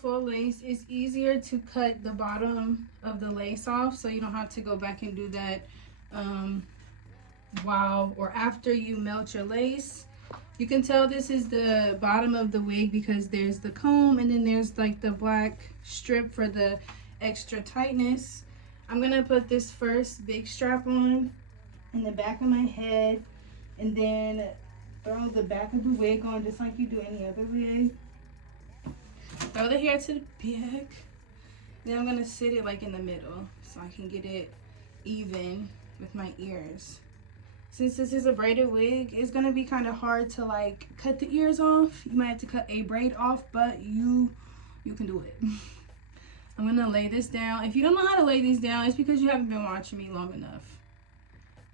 full lace, it's easier to cut the bottom of the lace off so you don't have to go back and do that while or after you melt your lace. You can tell this is the bottom of the wig because there's the comb and then there's like the black strip for the extra tightness. I'm gonna put this first big strap on in the back of my head and then throw the back of the wig on just like you do any other wig. Throw the hair to the back. Then I'm gonna sit it like in the middle so I can get it even with my ears. Since this is a braided wig, it's gonna be kind of hard to like cut the ears off. You might have to cut a braid off, but you can do it. I'm gonna lay this down. If you don't know how to lay these down, it's because you haven't been watching me long enough.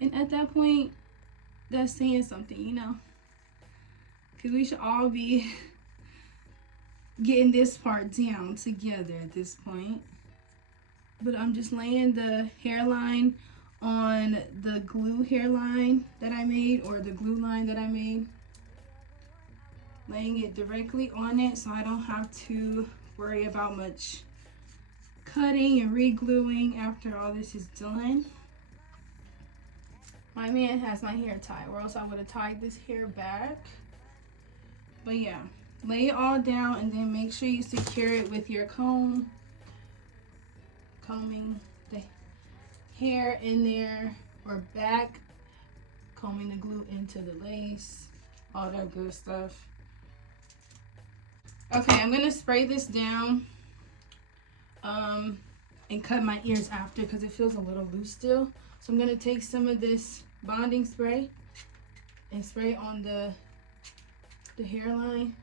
And at that point, that's saying something, you know? Because we should all be getting this part down together at this point. But I'm just laying the hairline on the glue hairline that I made, or the glue line that I made. Laying it directly on it so I don't have to worry about much cutting and re-gluing after all this is done. My man has my hair tied, or else I would have tied this hair back. But yeah, lay it all down and then make sure you secure it with your comb. Combing the hair in there or back. Combing the glue into the lace. All that good stuff. Okay, I'm gonna spray this down and cut my ears after because it feels a little loose still. So I'm gonna take some of this bonding spray and spray on the hairline.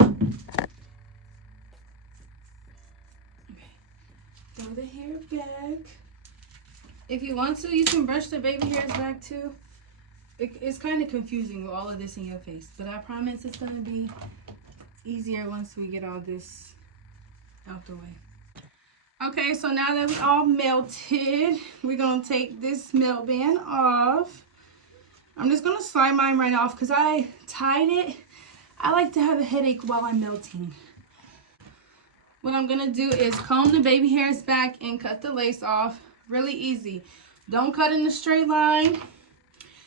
Okay. Throw the hair back. If you want to, you can brush the baby hairs back too. It's kind of confusing with all of this in your face, but I promise it's gonna be easier once we get all this out the way. Okay, so now that we all melted, we're gonna take this melt band off. I'm just gonna slide mine right off because I tied it. I like to have a headache while I'm melting. What I'm gonna do is comb the baby hairs back and cut the lace off. Really easy. Don't cut in a straight line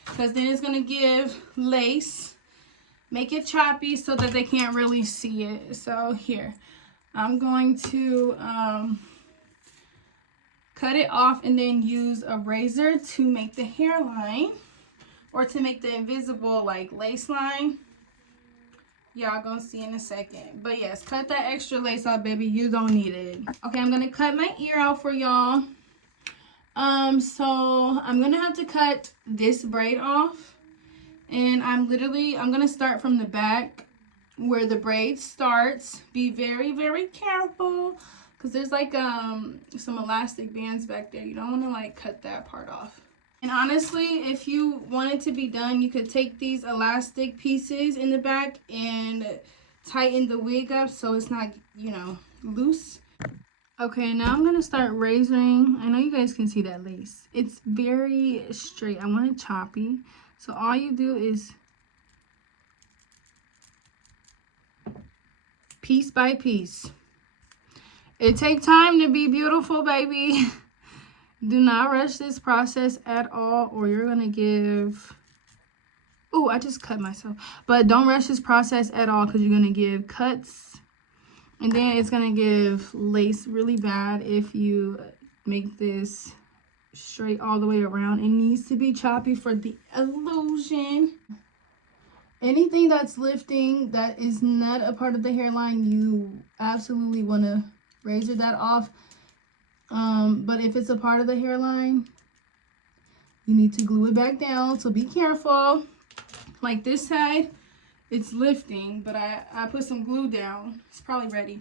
because then it's gonna give lace. Make it choppy so that they can't really see it. So here, I'm going to cut it off and then use a razor to make the hairline or to make the invisible like lace line. Y'all gonna see in a second. But yes, cut that extra lace off, baby. You don't need it. Okay, I'm gonna cut my ear out for y'all. So I'm gonna have to cut this braid off. And I'm gonna start from the back where the braid starts. Be very, very careful because there's like some elastic bands back there. You don't want to like cut that part off. And honestly, if you want it to be done, you could take these elastic pieces in the back and tighten the wig up so it's not, you know, loose. Okay, now I'm gonna start razoring. I know you guys can see that lace. It's very straight. I want it choppy. So all you do is piece by piece. It takes time to be beautiful, baby. Do not rush this process at all or you're gonna give... Oh, I just cut myself. But don't rush this process at all because you're gonna give cuts. And then it's gonna give lace really bad if you make this straight all the way around. It needs to be choppy for the illusion. Anything that's lifting that is not a part of the hairline, you absolutely want to razor that off. But if it's a part of the hairline, you need to glue it back down. So be careful. Like this side, it's lifting, but I put some glue down. It's probably ready.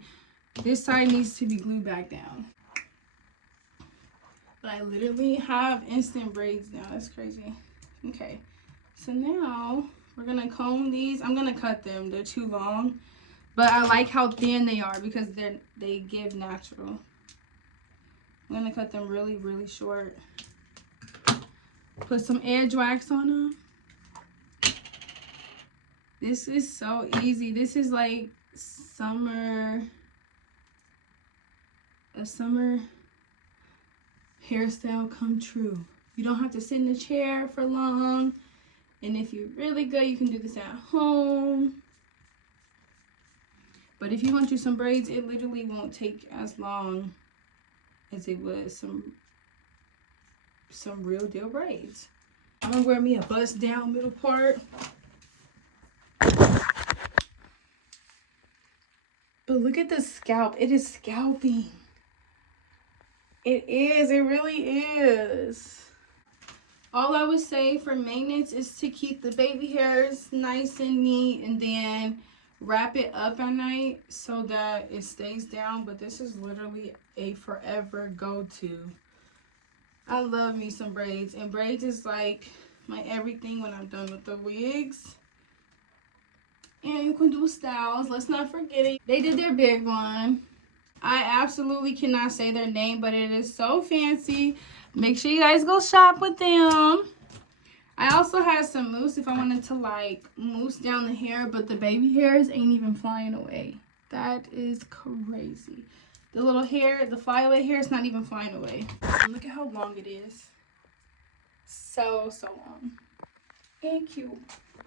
This side needs to be glued back down. But I literally have instant braids now. That's crazy. Okay, so now we're gonna comb these. I'm gonna cut them. They're too long, but I like how thin they are because they give natural. I'm gonna cut them really, really short. Put some edge wax on them. This is so easy. This is like a summer hairstyle come true. You don't have to sit in a chair for long. And if you're really good, you can do this at home. But if you want you some braids, it literally won't take as long as it would some real deal braids. I'm gonna wear me a bust down middle part. But look at the scalp. It is scalping. It is. It really is. All I would say for maintenance is to keep the baby hairs nice and neat and then wrap it up at night so that it stays down. But this is literally a forever go-to. I love me some braids. And braids is like my everything when I'm done with the wigs. And you can do styles. Let's not forget it. They did their big one. I absolutely cannot say their name, but it is so fancy. Make sure you guys go shop with them. I also had some mousse if I wanted to like mousse down the hair, but the baby hairs ain't even flying away. That is crazy. The little hair, the flyaway hair is not even flying away. And look at how long it is. So long. Thank you.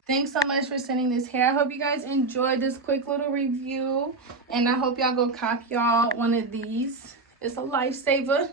Thanks so much for sending this hair. I hope you guys enjoyed this quick little review. And I hope y'all go copy y'all one of these. It's a lifesaver.